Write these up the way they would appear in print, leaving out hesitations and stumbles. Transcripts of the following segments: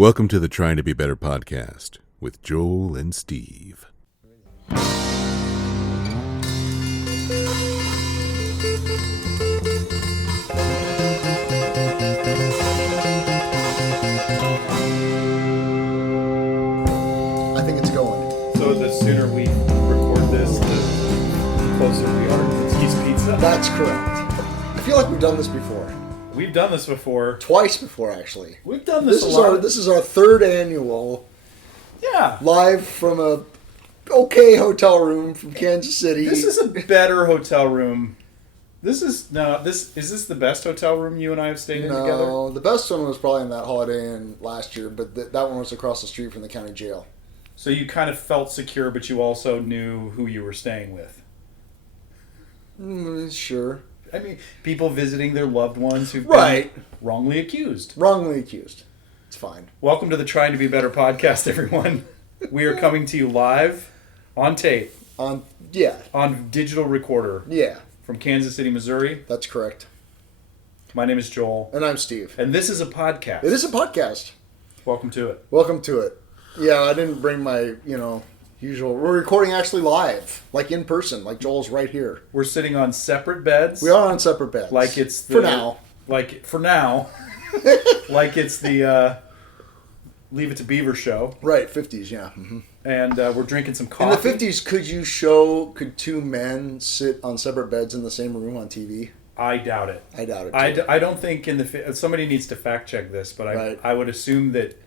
Welcome to the Trying to Be Better podcast with Joel and Steve. I think it's going. So the sooner we record this, the closer we are to T's Pizza? That's correct. I feel like we've done this before. We've done this before. Twice before, actually. We've done this a lot. This is our third annual. Yeah. Live from a okay hotel room from Kansas City. This is a better hotel room. Is this the best hotel room you and I have stayed in together? No, the best one was probably in that Holiday Inn last year, but that one was across the street from the county jail. So you kind of felt secure, but you also knew who you were staying with. Sure. I mean, people visiting their loved ones who've been wrongly accused. Wrongly accused. It's fine. Welcome to the Trying to Be Better podcast, everyone. We are coming to you live on tape. On digital recorder. Yeah. From Kansas City, Missouri. That's correct. My name is Joel. And I'm Steve. And this is a podcast. It is a podcast. Welcome to it. Welcome to it. Yeah, I didn't bring my, usual. We're recording actually live, like in person, like Joel's right here. We're sitting on separate beds. We are on separate beds. Like it's for now. Like it's the Leave It to Beaver show. Right, 50s, yeah. Mm-hmm. And we're drinking some coffee. In the 50s, could two men sit on separate beds in the same room on TV? I doubt it. I doubt it. I don't think somebody needs to fact check this, but I would assume that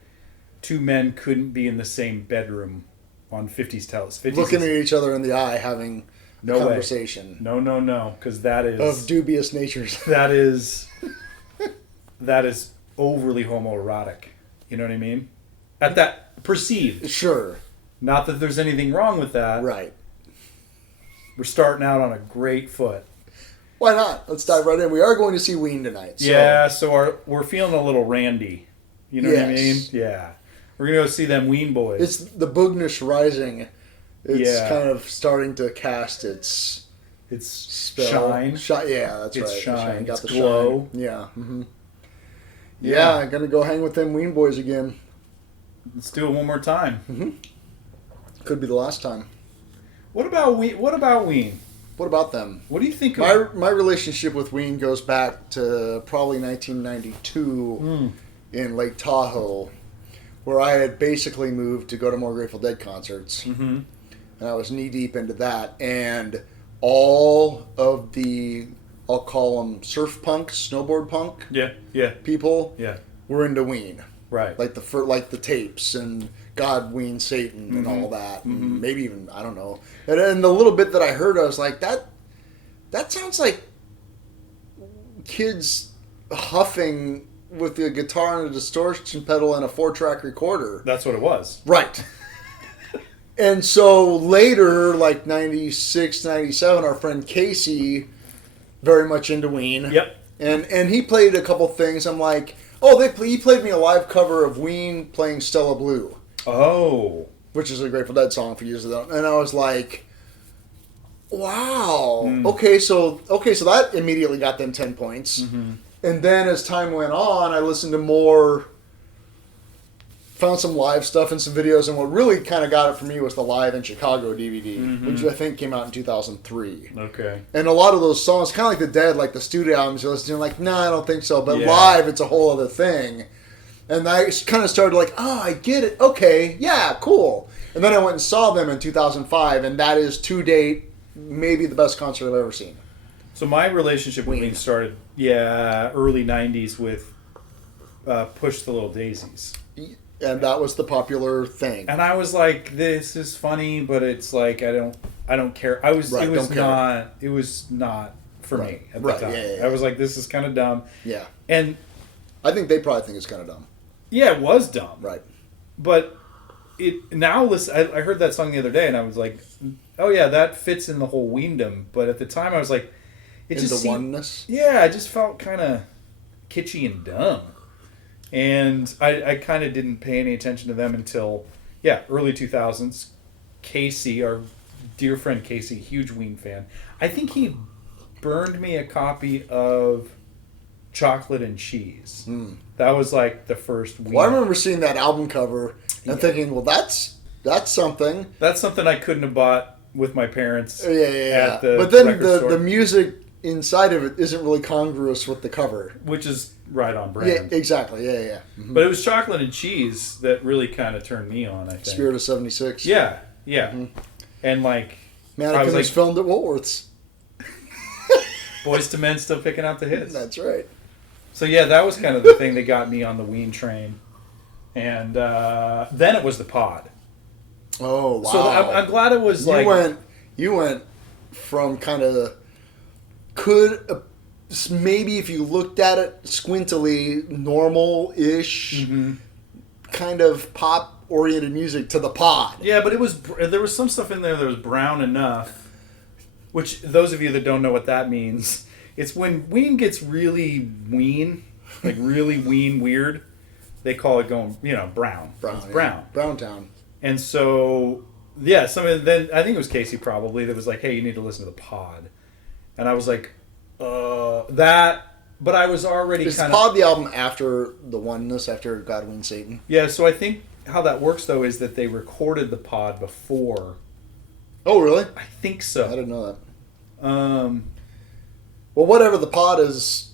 two men couldn't be in the same bedroom on 50s television. Looking at each other in the eye, having a conversation. No, because that is... Of dubious natures. That is overly homoerotic. You know what I mean? At that, perceived. Sure. Not that there's anything wrong with that. Right. We're starting out on a great foot. Why not? Let's dive right in. We are going to see Ween tonight. So. Yeah, so we're feeling a little randy. You know what I mean? Yeah. We're going to go see them Ween boys. It's the Boognish rising. It's kind of starting to cast its spell. Shine. Yeah, that's right. It's shine. Got it's the glow. Shine. Yeah. Mm-hmm. Yeah, I'm going to go hang with them Ween boys again. Let's do it one more time. Mm-hmm. Could be the last time. What about Ween? What about them? What do you think of... My relationship with Ween goes back to probably 1992 in Lake Tahoe, where I had basically moved to go to more Grateful Dead concerts. Mm-hmm. And I was knee-deep into that. And all of the, I'll call them surf punk, snowboard punk people were into Ween. Right. Like the tapes and God, Ween, Satan, and all that. And maybe even, I don't know. And the little bit that I heard, I was like, that sounds like kids huffing with a guitar and a distortion pedal and a 4-track recorder. That's what it was. Right. And so later, like 96, 97, our friend Casey, very much into Ween. Yep. And he played a couple things. I'm like, he played me a live cover of Ween playing Stella Blue. Oh. Which is a Grateful Dead song for years ago. And I was like, wow. Okay, so that immediately got them 10 points. Mm-hmm. And then as time went on, I listened to more, found some live stuff and some videos, and what really kind of got it for me was the Live in Chicago DVD, which I think came out in 2003. Okay. And a lot of those songs, kind of like the Dead, like the studio albums, you listen to, like, no, I don't think so. But live, it's a whole other thing. And I kind of started like, I get it. Okay, yeah, cool. And then I went and saw them in 2005, and that is, to date, maybe the best concert I've ever seen. So my relationship with Ween started, early 90s with Push the Little Daisies. And that was the popular thing. And I was like, this is funny, but it's like, I don't care. It was not for me at the time. Yeah. I was like, this is kind of dumb. Yeah. And I think they probably think it's kind of dumb. Yeah, it was dumb. Right. But I heard that song the other day, and I was like, oh yeah, that fits in the whole Weendom. But at the time, I was like, oneness? Yeah, it just felt kind of kitschy and dumb. And I kind of didn't pay any attention to them until, early 2000s. Casey, our dear friend Casey, huge Ween fan. I think he burned me a copy of Chocolate and Cheese. That was like the first Ween. Well, I remember seeing that album cover and thinking, well, that's something. That's something I couldn't have bought with my parents. Yeah. At the but then record store, the music inside of it isn't really congruous with the cover. which is right on brand. Yeah, exactly. Yeah. Mm-hmm. But it was Chocolate and Cheese that really kind of turned me on, I think. Spirit of 76. Yeah. And like... Mannequin was filmed at Woolworths. Boys to Men still picking out the hits. That's right. So yeah, that was kind of the thing that got me on the Ween train. And then it was the pod. Oh, wow. So I'm glad it was You went from kind of... maybe if you looked at it squintily, normal-ish kind of pop-oriented music to the pod. Yeah, but there was some stuff in there that was brown enough. Which, those of you that don't know what that means, it's when Ween gets really Ween, like really Ween weird, they call it going, brown. It's brown. Brown Town. And so, yeah, then I think it was Casey probably that was like, hey, you need to listen to the pod. And I was like, but I was already Is kind of... the pod the album after the Oneness, after God, Ween, Satan? Yeah, so I think how that works, though, is that they recorded the pod before... Oh, really? I think so. I didn't know that. Well, whatever the pod is,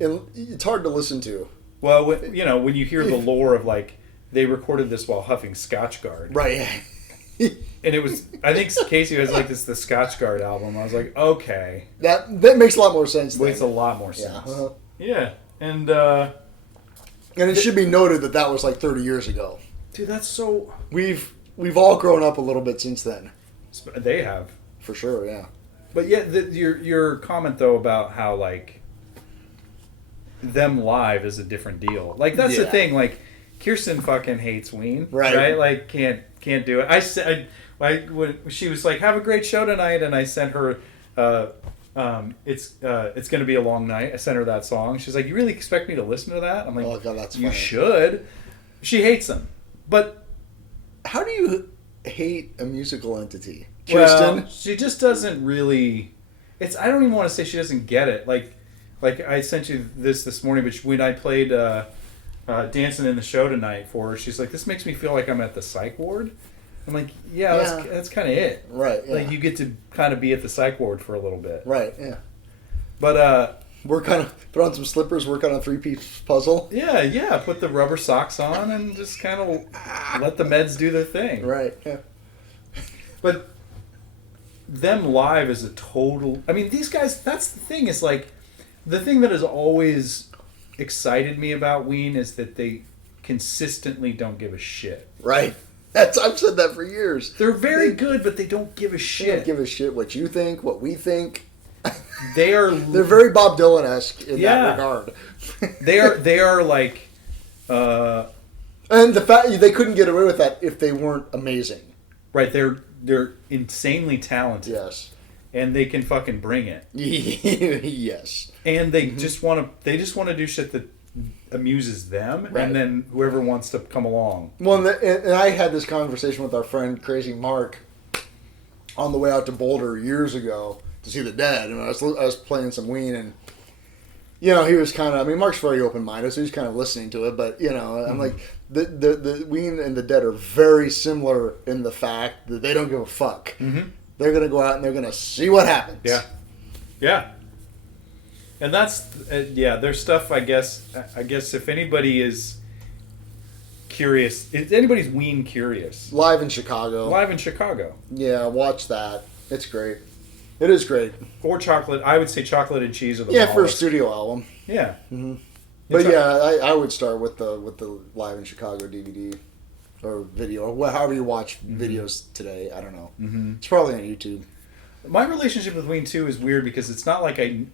it's hard to listen to. Well, when you hear the lore of, like, they recorded this while huffing Scotchgard. Right. And it was, I think Casey was like, this is the Scotchgard album. I was like, okay. That makes a lot more sense. Makes a lot more sense. Yeah. And it should be noted that was like 30 years ago. Dude, that's so... We've all grown up a little bit since then. They have. For sure, yeah. But yeah, your comment, though, about how, like, them live is a diffment deal. Like, that's the thing. Like, Kirsten fucking hates Ween. Right? Like, can't do it. When she was like, have a great show tonight, and I sent her, it's going to be a long night. I sent her that song. She's like, you really expect me to listen to that? I'm like, oh, God, that's you funny. should. She hates them. But... How do you hate a musical entity? Kirsten? Well, she just doesn't really... I don't even want to say she doesn't get it. Like I sent you this morning, but when I played Dancing in the Show tonight for her, she's like, this makes me feel like I'm at the psych ward. I'm like, yeah. That's kind of it. Right, yeah. Like, you get to kind of be at the psych ward for a little bit. Right, yeah. But... put on some slippers, work on a 3-piece puzzle. Yeah. Put the rubber socks on and just kind of let the meds do their thing. Right, yeah. But them live is a total... I mean, these guys, that's the thing. Is like, the thing that has always excited me about Ween is that they consistently don't give a shit. Right. I've said that for years. They're very good, but they don't give a shit. They don't give a shit what you think, what we think. They're very Bob Dylan-esque in that regard. they are like... and the fact they couldn't get away with that if they weren't amazing. Right, they're insanely talented. Yes. And they can fucking bring it. Yes. And they just want to do shit that amuses them, right. And then whoever wants to come along. Well, and I had this conversation with our friend Crazy Mark on the way out to Boulder years ago to see the Dead, and I was playing some Ween, and he was kind of, Mark's very open-minded, so he's kind of listening to it, but I'm like, the Ween and the Dead are very similar in the fact that they don't give a fuck. Mm-hmm. They're gonna go out and they're gonna see what happens. Yeah. And that's their stuff. I guess if anybody is curious, if anybody's Ween curious, Live in Chicago. Yeah, watch that. It's great. It is great. Or Chocolate. I would say Chocolate and Cheese are the for a studio album. Yeah. Mm-hmm. But I would start with the Live in Chicago DVD or video, or however you watch videos today. I don't know. Mm-hmm. It's probably on YouTube. My relationship with Ween too is weird because it's not like I'm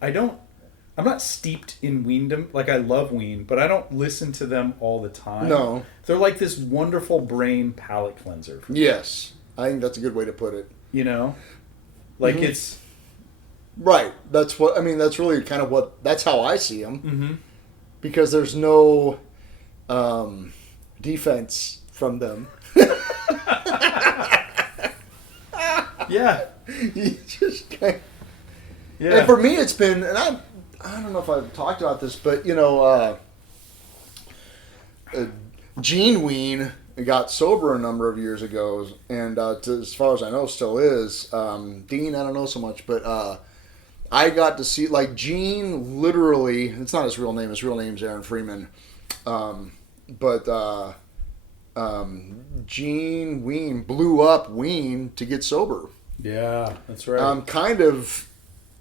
not steeped in Weendom. Like, I love Ween, but I don't listen to them all the time. No. They're like this wonderful brain palate cleanser. Yes. I think that's a good way to put it. Like it's... Right. That's what, that's really kind of that's how I see them. Mm-hmm. Because there's no defense from them. Yeah. You just can't. Yeah. And for me, it's been, and I don't know if I've talked about this, but Gene Ween got sober a number of years ago, and as far as I know, still is. Dean, I don't know so much, but I got to see, like, Gene literally, it's not his real name, his real name's Aaron Freeman, but Gene Ween blew up Ween to get sober. Yeah, that's right. Kind of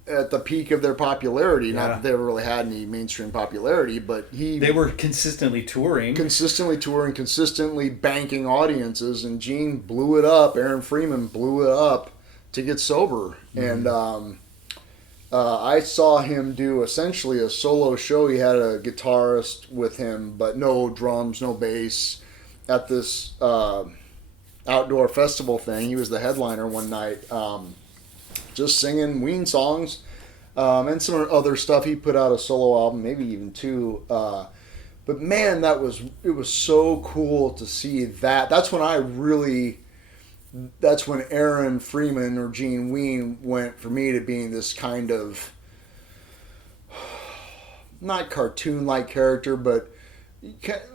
at the peak of their popularity. Yeah. Not that they ever really had any mainstream popularity, but they were consistently touring, consistently banking audiences, and Gene blew it up. Aaron Freeman blew it up to get sober, and I saw him do essentially a solo show. He had a guitarist with him, but no drums, no bass, at this outdoor festival thing. He was the headliner one night, just singing Ween songs and some other stuff. He put out a solo album, maybe even two. But man, it was so cool to see that. That's when Aaron Freeman or Gene Ween went for me to being this kind of not cartoon-like character, but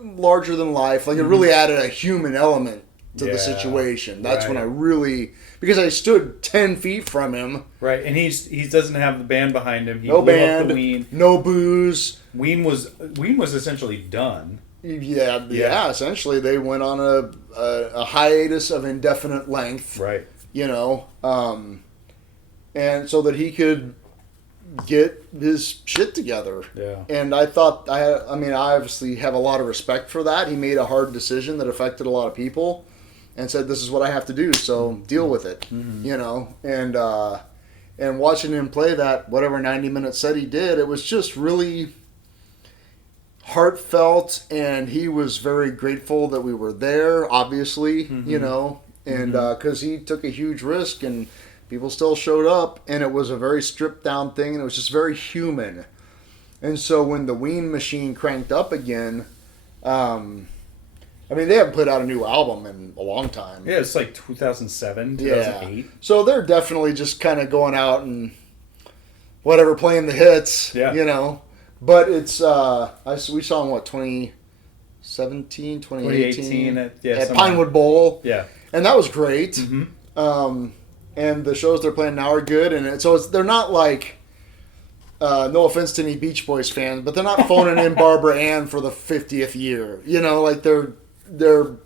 larger than life. Like, it really added a human element to the situation. That's when I really, because I stood 10 feet from him. Right, and he doesn't have the band behind him. He No blew band, up the Ween. no booze. Ween was essentially done. Yeah. Essentially, they went on a hiatus of indefinite length. Right. And so that he could get his shit together. Yeah. And I thought, I obviously have a lot of respect for that. He made a hard decision that affected a lot of people, and said, "This is what I have to do, so deal with it." And watching him play that whatever 90-minute set he did, it was just really heartfelt, and he was very grateful that we were there, obviously, and because he took a huge risk, and people still showed up, and it was a very stripped down thing, and it was just very human. And so when the Ween machine cranked up again, they haven't put out a new album in a long time. Yeah, it's like 2007, 2008. Yeah. So they're definitely just kind of going out and whatever, playing the hits, But it's, we saw him, 2017, 2018? At Pinewood Bowl. Yeah. And that was great. And the shows they're playing now are good. And they're not like, no offense to any Beach Boys fans, but they're not phoning in Barbara Ann for the 50th year. The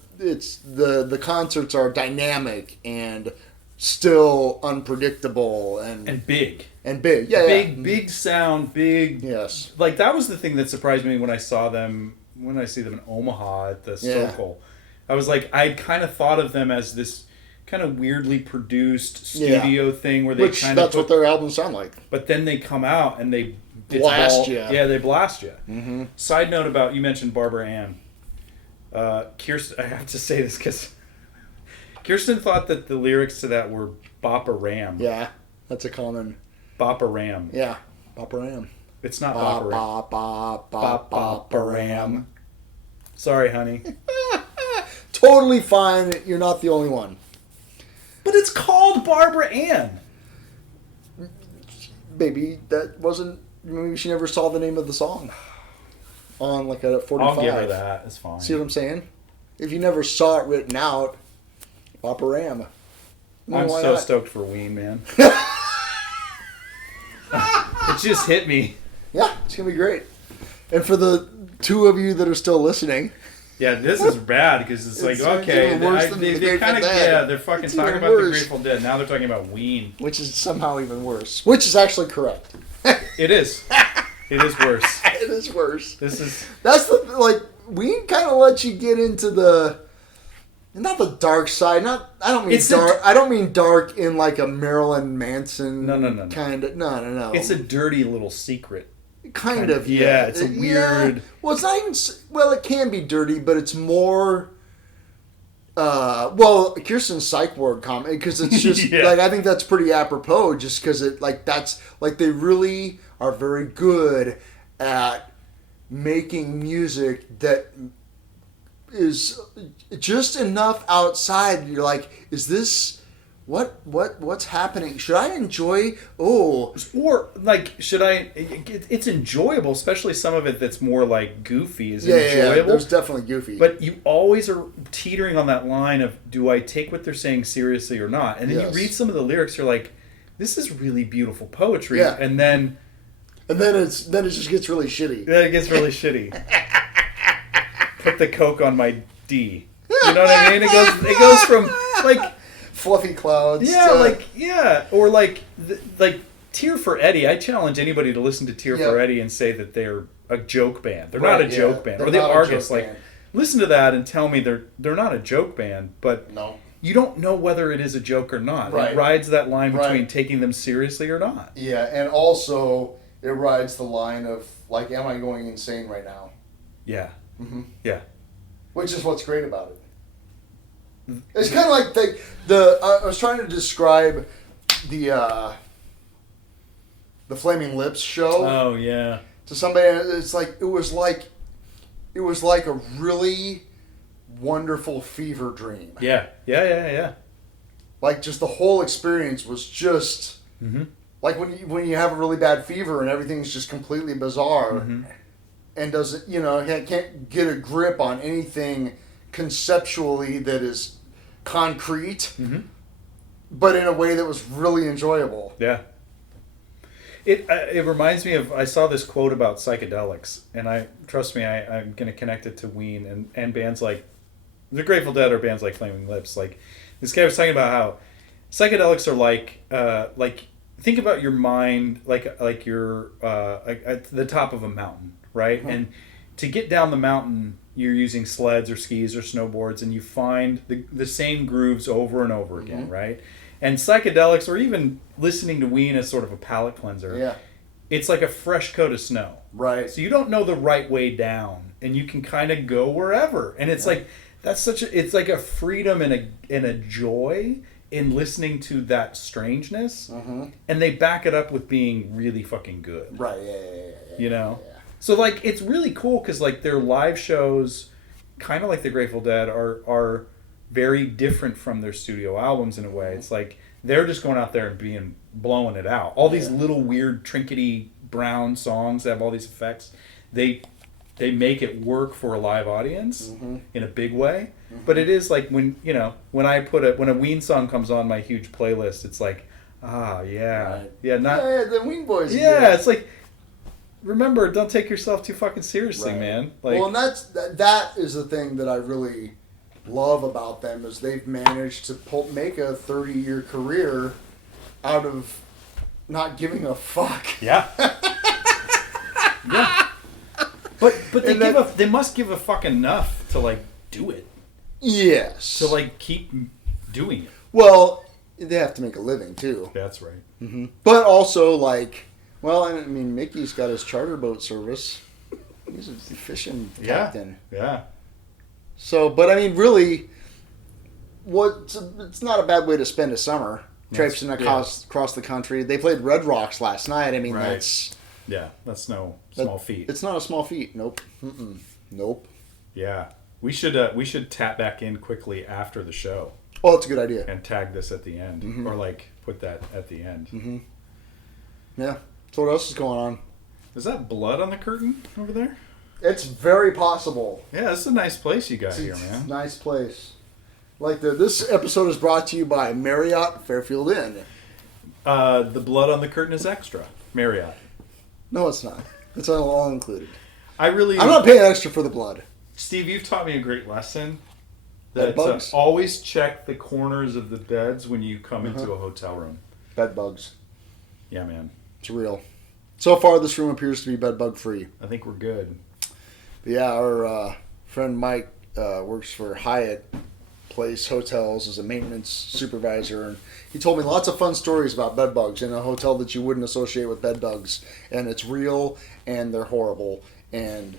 concerts are dynamic and still unpredictable and big. Big sound, big. Yes. Like, that was the thing that surprised me when I see them in Omaha at the Circle. I was like, I kind of thought of them as this kind of weirdly produced studio thing where they that's what their albums sound like. But then they come out and they blast you. Yeah, they blast you. Side note about, you mentioned Barbara Ann. Kirsten, I have to say this because Kirsten thought that the lyrics to that were Boppa Ram. Yeah, that's a common. Boppa Ram. Yeah, Boppa Ram. It's not Boppa Ram. Boppa Ram. Sorry, honey. Totally fine. You're not the only one. But it's called Barbara Ann. Maybe that wasn't. Maybe she never saw the name of the song on like a 45. I'll give her that. It's fine. See what I'm saying? If you never saw it written out, Boppa Ram. I'm so stoked for Ween, man. It just hit me. Yeah, it's gonna be great. And for the two of you that are still listening. Yeah, this is bad because it's like, okay, they kind of, they're fucking talking about the Grateful Dead. Now they're talking about Ween. Which is somehow even worse. Which is actually correct. It is. It is worse. It is worse. That's Ween kind of lets you get into not the dark side. I don't mean dark. I don't mean dark in like a Marilyn Manson. No. Kind of. No. It's a dirty little secret. Kind of. Yeah. It's a weird. Yeah. Well, it's not even. Well, it can be dirty, but it's more. Kirsten's psych ward comment, because it's just like, I think that's pretty apropos, just because they really are very good at making music that is just enough outside. You're like, is this what's happening? Should I enjoy? Oh, Or like, should I? It's enjoyable, especially some of it that's more like goofy is enjoyable. yeah. There's definitely goofy. But you always are teetering on that line of, do I take what they're saying seriously or not? And then you read some of the lyrics, you're like, this is really beautiful poetry. Yeah. And then it just gets really shitty. Then it gets really shitty. Put the Coke on my D. You know what I mean? It goes from like fluffy clouds. Or like Tear for Eddie. I challenge anybody to listen to Tear for Eddie and say that they're a joke band. They're not a joke band. Or the Argus. Like, listen to that and tell me they're not a joke band, but no. You don't know whether it is a joke or not. Right. It rides that line between taking them seriously or not. Yeah, and also it rides the line of like, am I going insane right now? Yeah. Mm-hmm. Yeah. Which is what's great about it. It's kind of like I was trying to describe the Flaming Lips show. Oh yeah. To somebody, it's like it was like a really wonderful fever dream. Yeah. Like just the whole experience was just like when you have a really bad fever and everything's just completely bizarre, and can't get a grip on anything conceptually that is concrete, but in a way that was really enjoyable. Yeah. It reminds me of, I saw this quote about psychedelics, and I'm going to connect it to Ween and bands like the Grateful Dead or bands like Flaming Lips. Like, this guy was talking about how psychedelics are like think about your mind like you're at the top of a mountain, right? Mm-hmm. And to get down the mountain, you're using sleds or skis or snowboards, and you find the same grooves over and over again, right? And psychedelics, or even listening to Ween as sort of a palate cleanser, it's like a fresh coat of snow. Right. So you don't know the right way down, and you can kind of go wherever. And it's like, it's like a freedom and a joy in listening to that strangeness. And they back it up with being really fucking good. Right, yeah. You know? Yeah. So, like, it's really cool because, like, their live shows, kind of like the Grateful Dead, are very different from their studio albums in a way. It's like they're just going out there and blowing it out. All these little weird trinkety brown songs that have all these effects, they make it work for a live audience in a big way. But it is like when a Ween song comes on my huge playlist, it's like, the Ween Boys. Yeah, it's like, remember, don't take yourself too fucking seriously, man. Like, well, and that is the thing that I really love about them, is they've managed to make a 30-year career out of not giving a fuck. Yeah. Yeah. But they must give a fuck enough to, like, do it. Yes. To, like, keep doing it. Well, they have to make a living too. That's right. But also, like, well, I mean, Mickey's got his charter boat service. He's a fishing captain. Yeah. So, but I mean, really, it's not a bad way to spend a summer. Traipsing across the country. They played Red Rocks last night. I mean, that's no small feat. It's not a small feat. Nope. Nope. Yeah. We should tap back in quickly after the show. Oh, that's a good idea. And tag this at the end, or like put that at the end. Yeah. So what else is going on? Is that blood on the curtain over there? It's very possible. Yeah, this is a nice place you got here, man. Nice place. Like this episode is brought to you by Marriott Fairfield Inn. The blood on the curtain is extra. Marriott. No, it's not. It's all included. I'm not paying extra for the blood. Steve, you've taught me a great lesson. That always check the corners of the beds when you come into a hotel room. Bed bugs. Yeah, man. It's real. So far, this room appears to be bed bug free. I think we're good. Yeah, our friend Mike works for Hyatt Place Hotels as a maintenance supervisor, and he told me lots of fun stories about bed bugs in a hotel that you wouldn't associate with bed bugs, and it's real and they're horrible. And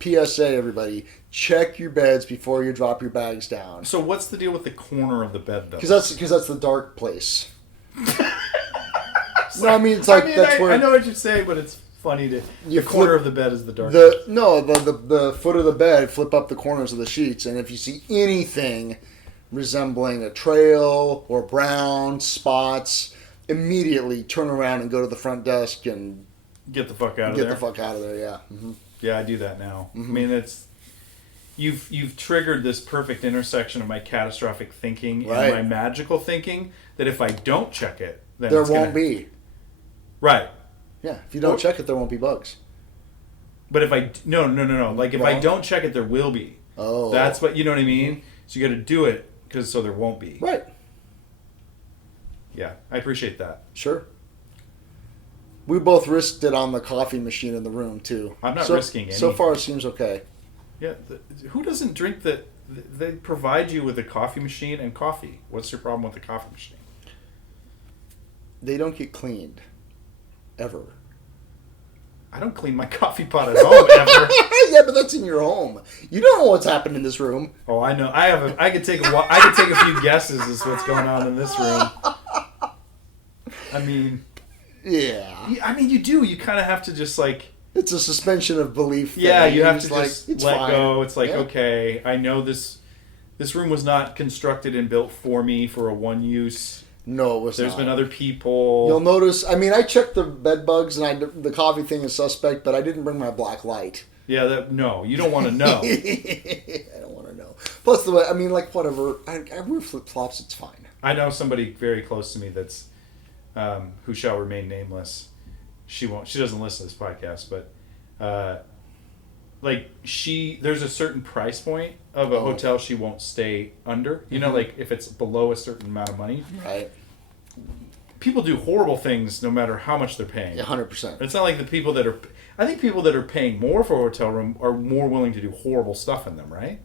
PSA, everybody, check your beds before you drop your bags down. So what's the deal with the corner of the bed, though? Because that's the dark place. No, I mean, it's like that's where I know what you're saying, but it's funny to the corner of the bed is the dark. The foot of the bed, flip up the corners of the sheets, and if you see anything resembling a trail or brown spots, immediately turn around and go to the front desk and Get the fuck out of get there. the fuck out of there. Yeah. Mm-hmm. Yeah, I do that now. I mean, it's you've triggered this perfect intersection of my catastrophic thinking Right. and my magical thinking that if I don't check it, then There it's won't gonna, be. right. Yeah. If you don't check it, there won't be bugs. But if I no, like if I Wrong? don't check it, there will be. Oh. That's what you know what I mean. So you got to do it because so there won't be. Right. Yeah, I appreciate that. Sure. We both risked it on the coffee machine in the room too. I'm not risking any. So far, it seems okay. Yeah, who doesn't drink the? They provide you with a coffee machine and coffee. What's your problem with the coffee machine? They don't get cleaned, ever. I don't clean my coffee pot at home ever. Yeah, but that's in your home. You don't know what's happened in this room. Oh, I know. I could take a few guesses as to what's going on in this room. I mean, Yeah. I mean, you do. You kind of have to just like. It's a suspension of belief. Yeah, you have It's to like, just it's let fine. go. It's like, Yeah. okay, I know this room was not constructed and built for me for a one use. No, it was There's not. been other people. You'll notice, I mean, I checked the bed bugs and the coffee thing is suspect, but I didn't bring my black light. Yeah, no, you don't want to know. I don't want to know. Plus, the way, I mean, like, whatever. I wear flip-flops, it's fine. I know somebody very close to me that's who shall remain nameless. She doesn't listen to this podcast, but there's a certain price point of a hotel she won't stay under. You know, like if it's below a certain amount of money. Right. People do horrible things no matter how much they're paying. Yeah, 100%. It's not like the people that are. I think people that are paying more for a hotel room are more willing to do horrible stuff in them, right?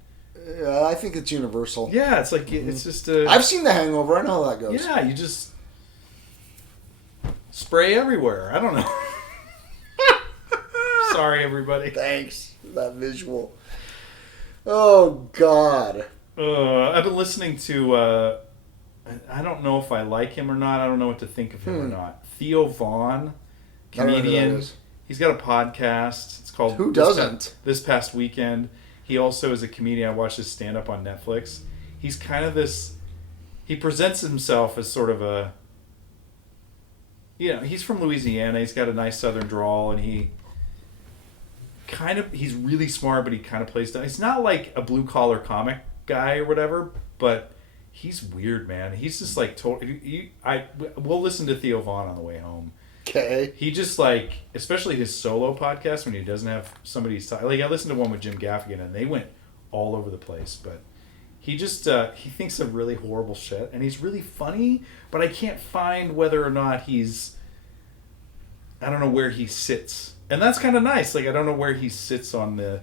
I think it's universal. Yeah, it's like it's just. I've seen The Hangover. I know how that goes. Yeah, you just spray everywhere. I don't know. Sorry, everybody. Thanks for that visual. Oh, God. I've been listening to. I don't know if I like him or not. I don't know what to think of him or not. Theo Vaughn, I don't know who that comedian. is. He's got a podcast. It's called Who doesn't? This Past Weekend. He also is a comedian. I watched his stand up on Netflix. He's kind of this. He presents himself as sort of a. You know, he's from Louisiana. He's got a nice southern drawl, and he's really smart, but he kind of plays down. He's not like a blue collar comic guy or whatever, but he's weird, man. He's just like we'll listen to Theo Vaughn on the way home. Okay. He just like, especially his solo podcast when he doesn't have somebody like I listened to one with Jim Gaffigan and they went all over the place, but he just he thinks of really horrible shit and he's really funny, but I can't find whether or not I don't know where he sits. And that's kind of nice. Like I don't know where he sits on the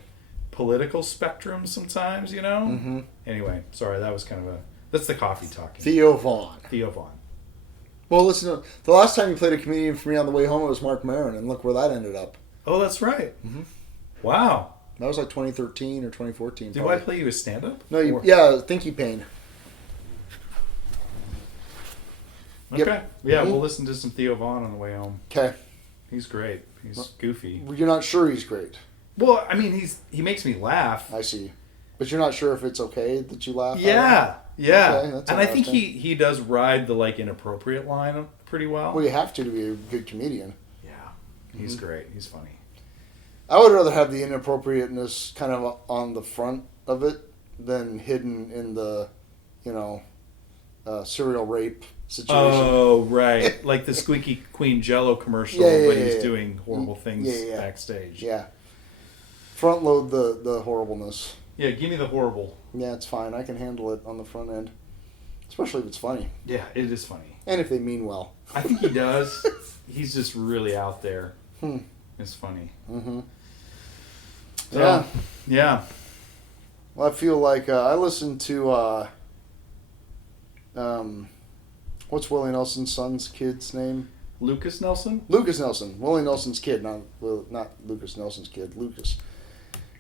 political spectrum sometimes, you know? Mm-hmm. Anyway, sorry, that's the coffee talking. Theo Vaughn. Theo Vaughn. Well, listen, the last time you played a comedian for me on the way home, it was Mark Maron, and look where that ended up. Oh, that's right. Mm-hmm. Wow. That was like 2013 or 2014. Did I play you a stand-up? No, yeah, Thinky Pain. Okay. Yep. Yeah, Mhm. we'll listen to some Theo Vaughn on the way home. Okay. He's great. He's goofy. You're not sure he's great. Well, I mean, he makes me laugh. I see. But you're not sure if it's okay that you laugh? Yeah. Yeah. Okay, that's and I think interesting. he does ride the like inappropriate line pretty well. Well, you have to be a good comedian. Yeah. He's great. He's funny. I would rather have the inappropriateness kind of on the front of it than hidden in the, serial rape situation. Oh, right. Like the Squeaky Queen Jello commercial, Yeah, but he's yeah. doing horrible things Yeah. backstage. Yeah. Front load the horribleness. Yeah, give me the horrible. Yeah, it's fine. I can handle it on the front end. Especially if it's funny. Yeah, it is funny. And if they mean well. I think he does. He's just really out there. It's funny. Mm-hmm. So, Yeah. Yeah. Well, I feel like I listened to what's Willie Nelson's son's kid's name? Lucas Nelson? Lucas Nelson. Willie Nelson's kid, not Lucas Nelson's kid. Lucas.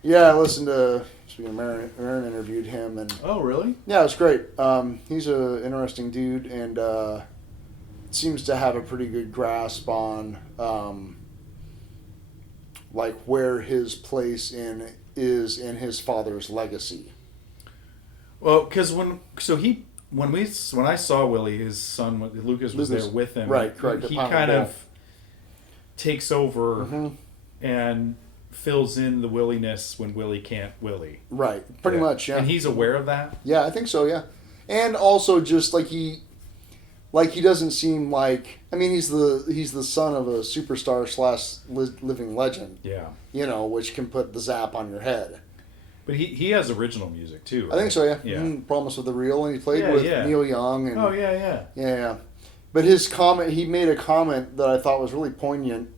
Yeah, I listened to. Speaking of Marin interviewed him, and Oh, really? yeah, it was great. He's an interesting dude, and seems to have a pretty good grasp on like where his place is in his father's legacy. Well, because when I saw Willie, his son Lucas was there with him. Right, correct. He kind of takes over and fills in the Williness when Willie can't Willie. Right, pretty much. Yeah, and he's aware of that. Yeah, I think so. Yeah, and also just like he doesn't seem like. I mean, he's the son of a superstar / living legend. Yeah, which can put the zap on your head. But he has original music too, right? I think so, yeah. Yeah. Promise with the Real, and he played with Neil Young. And, oh, yeah. Yeah. But his comment, he made a comment that I thought was really poignant,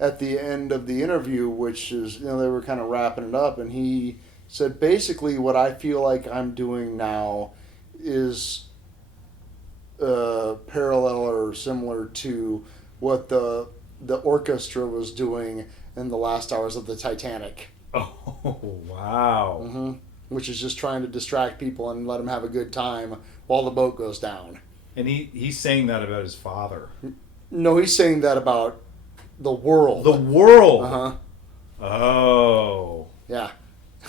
at the end of the interview, which is, they were kind of wrapping it up, and he said, basically what I feel like I'm doing now is parallel or similar to what the orchestra was doing in the last hours of the Titanic. Oh, wow. Mm-hmm. Which is just trying to distract people and let them have a good time while the boat goes down. And he's saying that about his father. No, he's saying that about the world. The world? Uh-huh. Oh. Yeah.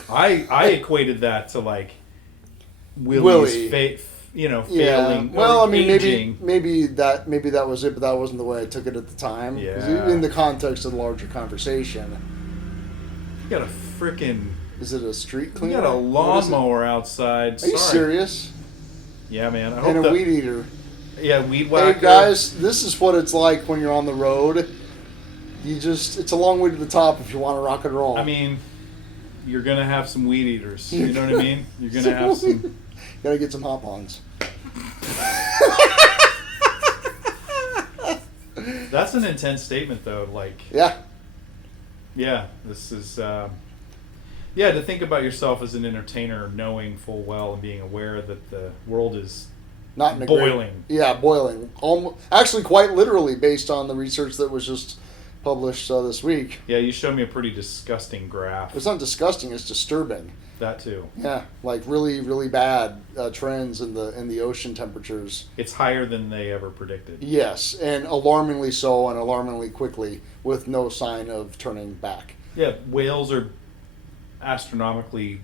I equated that to, like, Willie's failing. Yeah. Well, I mean, aging. maybe that was it, but that wasn't the way I took it at the time. Yeah. In the context of the larger conversation. You got a freaking... Is it a street You cleaner? got a lawnmower outside. Are you serious? Yeah, man. And a weed eater. Yeah, weed whacker. Hey, guys, this is what it's like when you're on the road. It's a long way to the top if you want to rock and roll. I mean, you're going to have some weed eaters. You know what I mean? You're going to have some... Gotta get some hop-ons. That's an intense statement, though. Like... Yeah, this is... to think about yourself as an entertainer, knowing full well and being aware that the world is not in boiling. Boiling. Actually, quite literally, based on the research that was just published this week. Yeah, you showed me a pretty disgusting graph. It's not disgusting; it's disturbing. That too. Yeah, like really, really bad trends in the ocean temperatures. It's higher than they ever predicted. Yes, and alarmingly so, and alarmingly quickly, with no sign of turning back. Yeah, whales are astronomically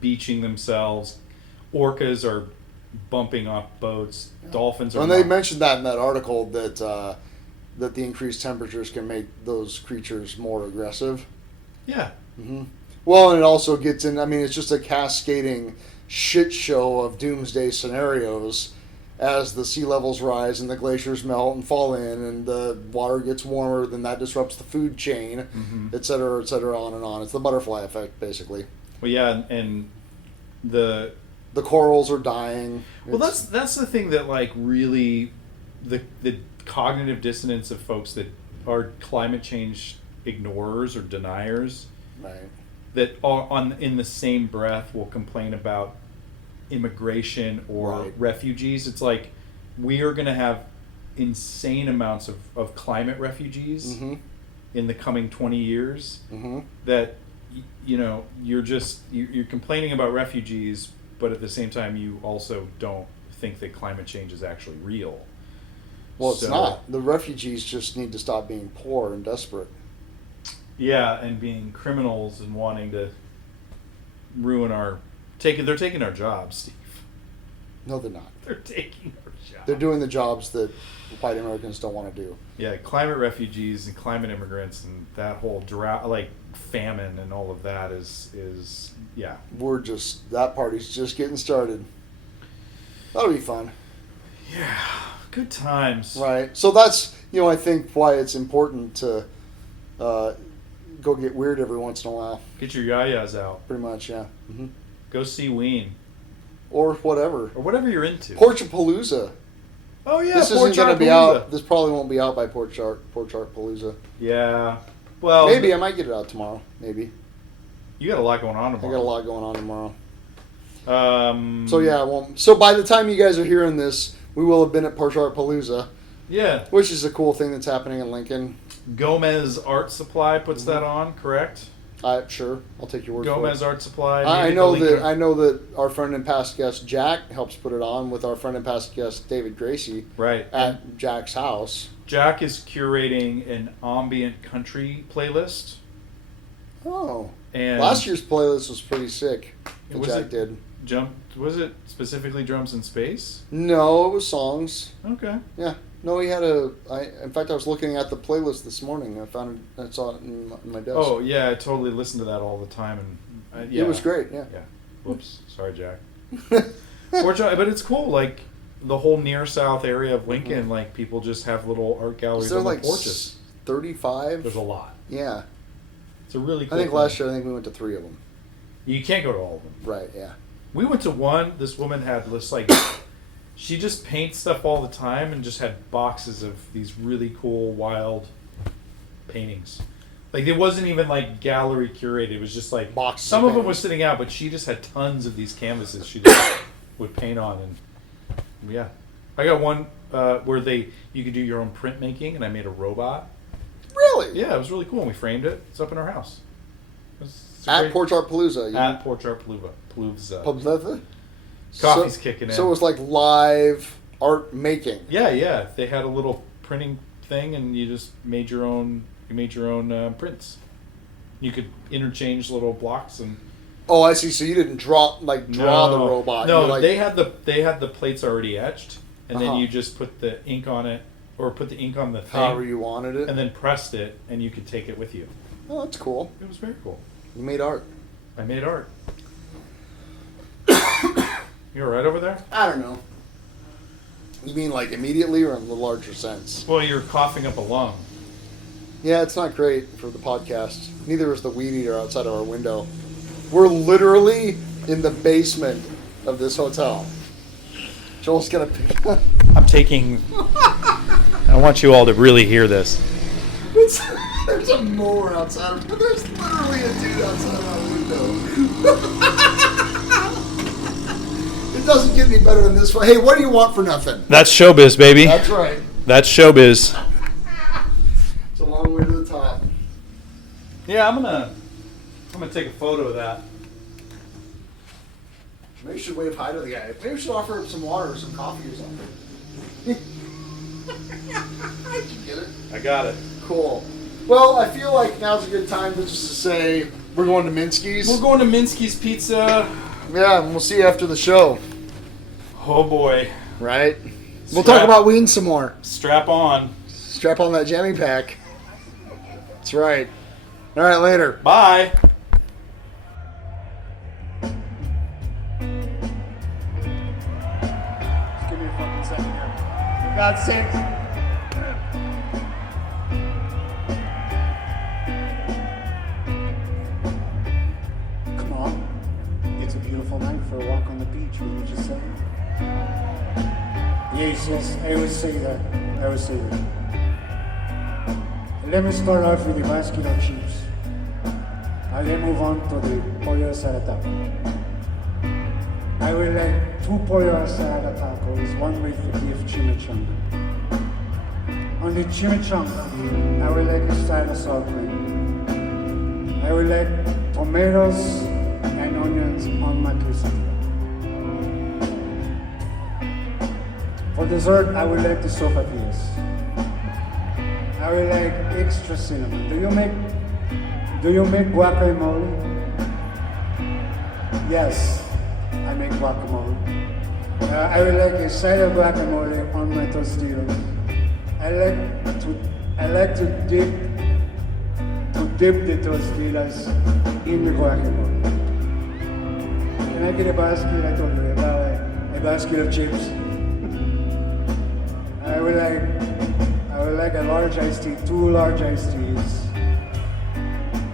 beaching themselves. Orcas are bumping off boats. Yeah. Dolphins are. And they mentioned that in that article that the increased temperatures can make those creatures more aggressive. Yeah. Mm-hmm. Well, and it also gets in. I mean, it's just a cascading shit show of doomsday scenarios as the sea levels rise and the glaciers melt and fall in, and the water gets warmer. Then that disrupts the food chain, et cetera, on and on. It's the butterfly effect, basically. Well, yeah, and the corals are dying. Well, that's the thing that, like, really the cognitive dissonance of folks that are climate change ignorers or deniers, right? That are in the same breath will complain about immigration or refugees. It's like we are going to have insane amounts of climate refugees in the coming 20 years that you're complaining about refugees, but at the same time you also don't think that climate change is actually real. Well, it's not. The refugees just need to stop being poor and desperate. Yeah, and being criminals and wanting to ruin they're taking our jobs, Steve. No, they're not. They're taking our jobs. They're doing the jobs that white Americans don't want to do. Yeah, climate refugees and climate immigrants and that whole drought, like famine and all of that is yeah. That party's just getting started. That'll be fun. Yeah, good times. Right. So that's, I think why it's important to go get weird every once in a while. Get your yayas out. Pretty much, yeah. Mm-hmm. Go see Ween. Or whatever. Or whatever you're into. Porchapalooza. Oh, yeah, This isn't going to be out. This probably won't be out by Porchartpalooza. Yeah. Well, maybe I might get it out tomorrow. Maybe. You got a lot going on tomorrow. I got a lot going on tomorrow. So yeah, so by the time you guys are hearing this, we will have been at Porchartpalooza. Yeah. Which is a cool thing that's happening in Lincoln. Gomez Art Supply puts that on, correct? Sure. I'll take your word Gomez for it. Art Supply. I know that our friend and past guest Jack helps put it on with our friend and past guest David Gracie. Right. At Jack's house. Jack is curating an ambient country playlist. Oh. And last year's playlist was pretty sick. that Was Jack it did. Was it specifically drums in space? No, it was songs. Okay. Yeah. No, he had in fact, I was looking at the playlist this morning. I saw it in my desk. Oh yeah, I totally listen to that all the time, and yeah. It was great. Yeah. Yeah. Whoops. Sorry, Jack. But it's cool. Like the whole near south area of Lincoln, like people just have little art galleries on the porches. 35? There's a lot. Yeah. It's a really cool I think thing. last year we went to 3 of them. You can't go to all of them. Right. Yeah. We went to one. This woman had this she just paints stuff all the time and just had boxes of these really cool wild paintings. Like it wasn't even like gallery curated. It was just like boxes. Some of them was sitting out, but she just had tons of these canvases she just would paint on, and yeah, I got one where you could do your own printmaking, and I made a robot. Really? Yeah, it was really cool. And we framed it. It's up in our house. At Porch Art Palooza. At Porch Art Palooza. Palooza. Coffee's kicking in. So it was like live art making. Yeah. They had a little printing thing, and you just made your own. You made your own prints. You could interchange little blocks and. Oh, I see. So you didn't draw the robot. No, they had the plates already etched, and then Uh-huh. you just put the ink on it, or put the ink on the thing, however you wanted it, and then pressed it, and you could take it with you. Oh, that's cool. It was very cool. You made art. I made art. You all right over there? I don't know. You mean like immediately or in the larger sense? Well, you're coughing up a lung. Yeah, it's not great for the podcast. Neither is the weed eater outside of our window. We're literally in the basement of this hotel. Joel's gonna pick up. I'm taking. I want you all to really hear this. There's a mower outside, but there's literally a dude outside of our window. It doesn't get any better than this one. Hey, what do you want for nothing? That's showbiz, baby. That's right. That's showbiz. It's a long way to the top. Yeah, I'm gonna take a photo of that. Maybe we should wave hi to the guy. Maybe we should offer him some water or some coffee or something. Did you get it? I got it. Cool. Well, I feel like now's a good time to just to say we're going to Minsky's. We're going to Minsky's Pizza. Yeah, and we'll see you after the show. Oh boy. Right? We'll talk about Ween some more. Strap on. Strap on that jammy pack. That's right. All right, later. Bye. Just give me a fucking second here. For God's sake. Come on. It's a beautiful night for a walk on the beach, wouldn't you just say? Yes, I always say that. Let me start off with the vascular chips. I then move on to the pollo asada taco. I will like 2 pollo asada tacos, one with the beef chimichanga. On the chimichanga, I will like a side of sour cream. I will like tomatoes and onions on my quesadilla. For dessert, I will like the sopapillas. I will like extra cinnamon. Do you make guacamole? Yes, I make guacamole. I will like a side of guacamole on my tortillas. I like to dip the tortillas in the guacamole. Can I get a basket? I told you about a basket of chips. I would like a large iced tea, 2 large iced teas.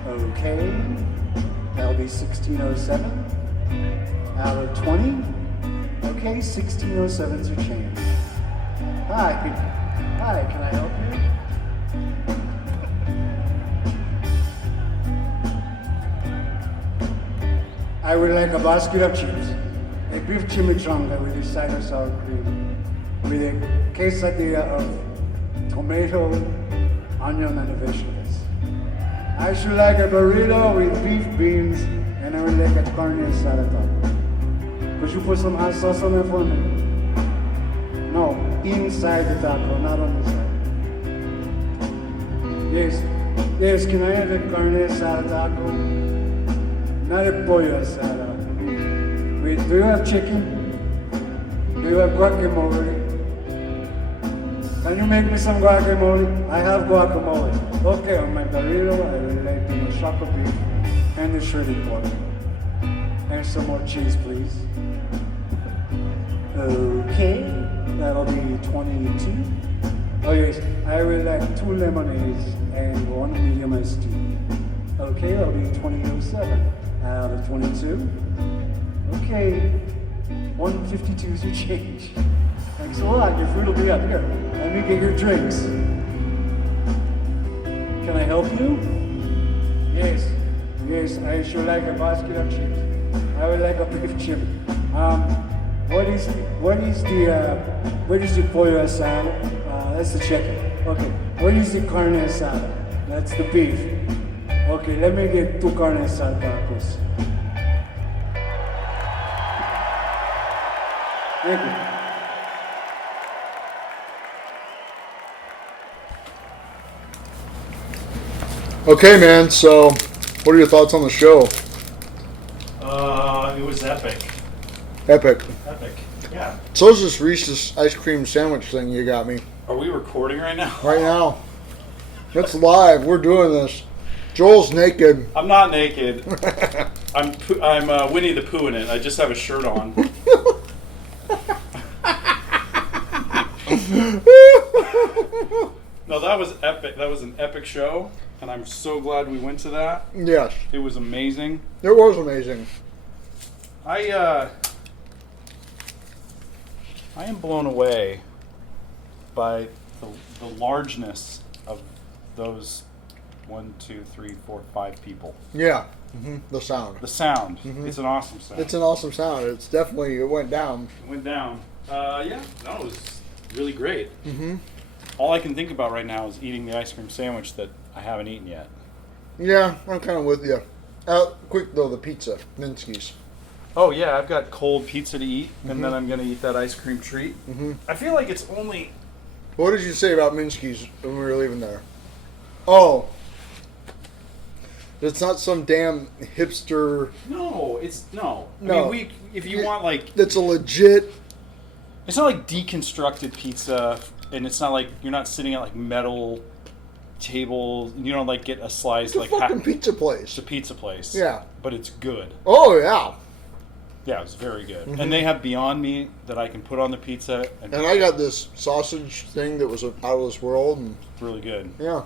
Okay, that'll be $16.07. Hour 20. Okay, $16.07's your change. Hi, can I help you? I would like a basket of chips, a beef chimichanga with a side of sour cream, with a quesadilla of tomato, onion, and vegetables. I should like a burrito with beef beans, and I would like a carne asada taco. Could you put some hot sauce on there for me? No, inside the taco, not on the side. Yes, can I have a carne asada taco? Not a pollo asada. Do you have chicken? Do you have guacamole? Can you make me some guacamole? I have guacamole. Okay, on my burrito, I would like the machaca beef and the shredded pork. And some more cheese, please. Okay, that'll be 22. Oh yes, I would like 2 lemonades and 1 medium iced tea. Okay, that'll be 2007 out of 22. Okay, 152 is your change. Thanks a lot, your food will be up here. Let me get your drinks. Can I help you? Yes, I sure like a basket of chips. I would like a beef chip. What is the pollo asado? That's the chicken. Okay. What is the carne asada? That's the beef. Okay, let me get 2 carne asada tacos. Thank you. Okay, man. So, what are your thoughts on the show? It was epic. Epic. Yeah. So is this Reese's ice cream sandwich thing you got me. Are we recording right now? Right now. It's live. We're doing this. Joel's naked. I'm not naked. I'm Winnie the Pooh in it. I just have a shirt on. No, that was epic. That was an epic show, and I'm so glad we went to that. Yes. It was amazing. It was amazing. I am blown away by the largeness of those 1, 2, 3, 4, 5 people. Yeah. The sound. The sound. It's an awesome sound. It's an awesome sound. It's definitely, it went down. It went down. Yeah, that was really great. All I can think about right now is eating the ice cream sandwich that I haven't eaten yet. Yeah, I'm kind of with you. Quick though, the pizza, Minsky's. Oh yeah, I've got cold pizza to eat, and then I'm going to eat that ice cream treat. I feel like it's only... What did you say about Minsky's when we were leaving there? Oh. It's not some damn hipster... No, it's... No. No. I mean, if you want like... It's a legit... It's not like deconstructed pizza, and it's not like you're not sitting at like metal tables. You don't like get a slice. It's a like fucking pizza place. It's a pizza place. Yeah. But it's good. Oh, yeah. Yeah, it's very good. And they have Beyond Meat that I can put on the pizza. And I got this sausage thing that was out of this world. And It's really good. yeah.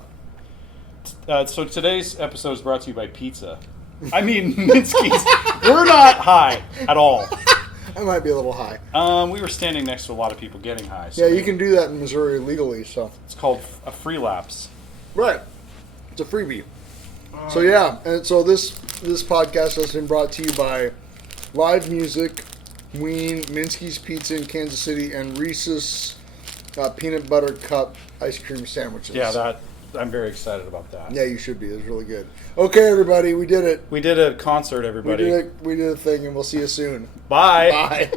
So today's episode is brought to you by pizza. I mean, Minsky's. We're not high at all. I might be a little high. We were standing next to a lot of people getting high. So Yeah, you can do that in Missouri legally, so. It's called a free lapse. Right. It's a freebie. So yeah, and so this podcast has been brought to you by Live Music, Ween, Minsky's Pizza in Kansas City, and Reese's Peanut Butter Cup ice cream sandwiches. Yeah, I'm very excited about that. Yeah, you should be. It's really good. Okay, everybody, we did it. We did a concert, everybody. We did a thing, and we'll see you soon. Bye. Bye.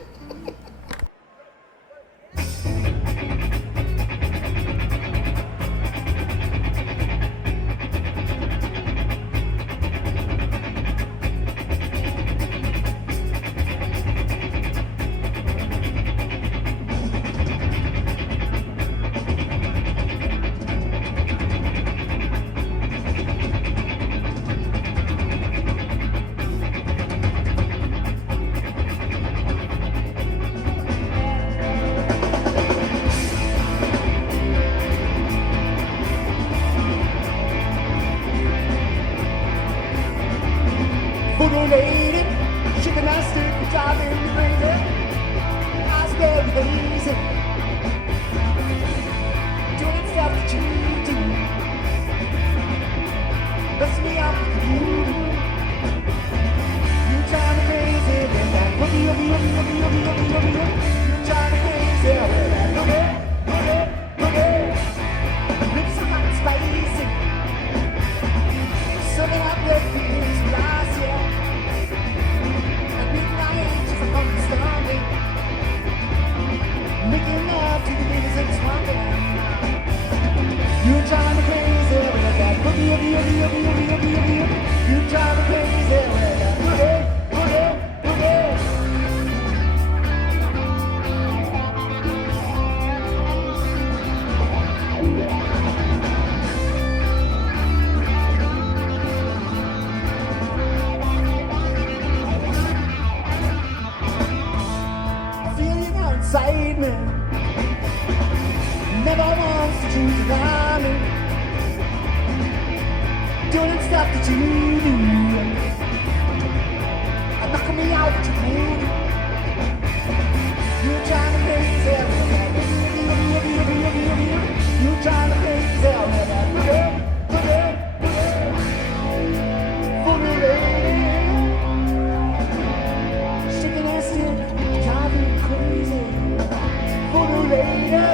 Little lady, she cannot stick the job in the razor. Eyes very hazy. Doing stuff that you do. Mess me up with you. You drive me crazy with that boogie. You drive me crazy with that boogie. Lips are hot and spicy. Serving up your feelings, rice, yeah. Midnight, just a fucking stormy. Making beside me. Never wants to deny me. Doing stuff that you do. Knocking me out with your mood. You're trying to crazy. You're trying to crazy. For the lady. Shaking and still driving crazy. For the lady.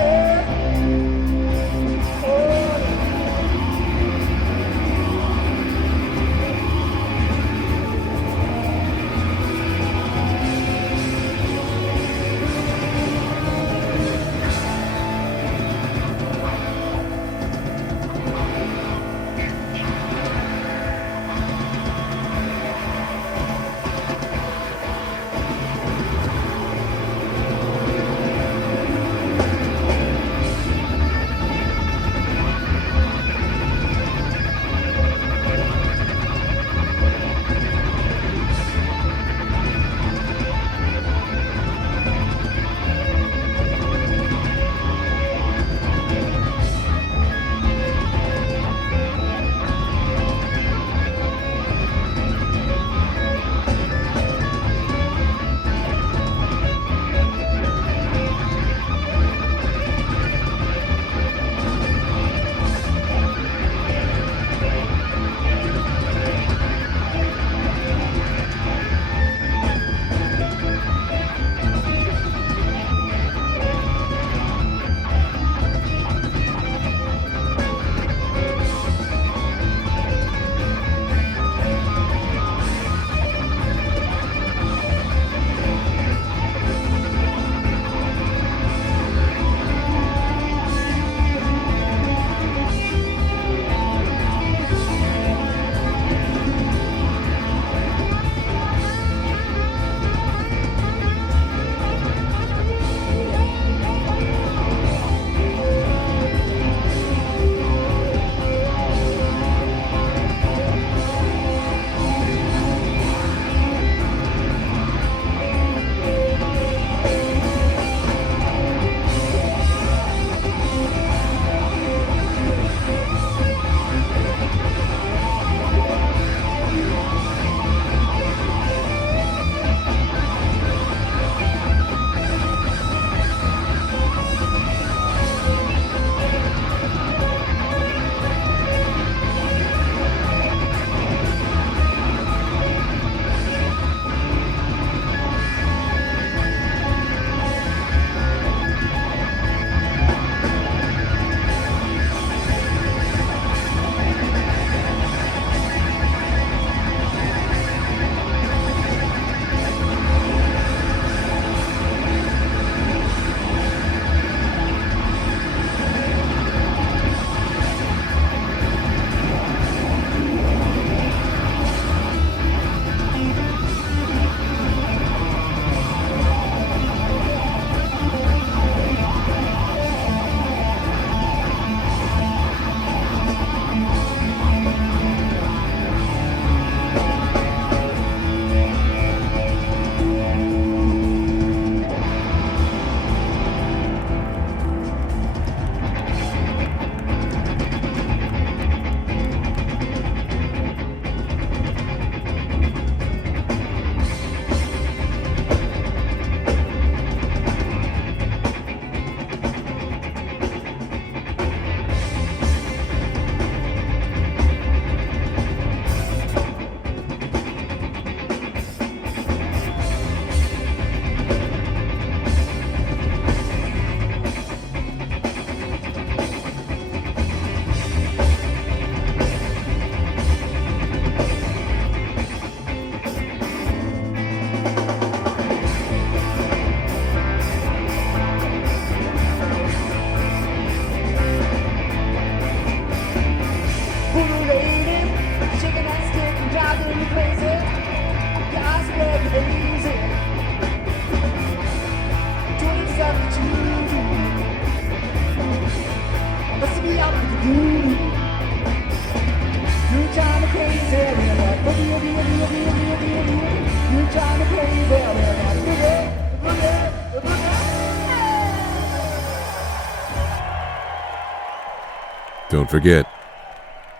Don't forget,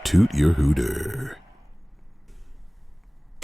toot your hooter.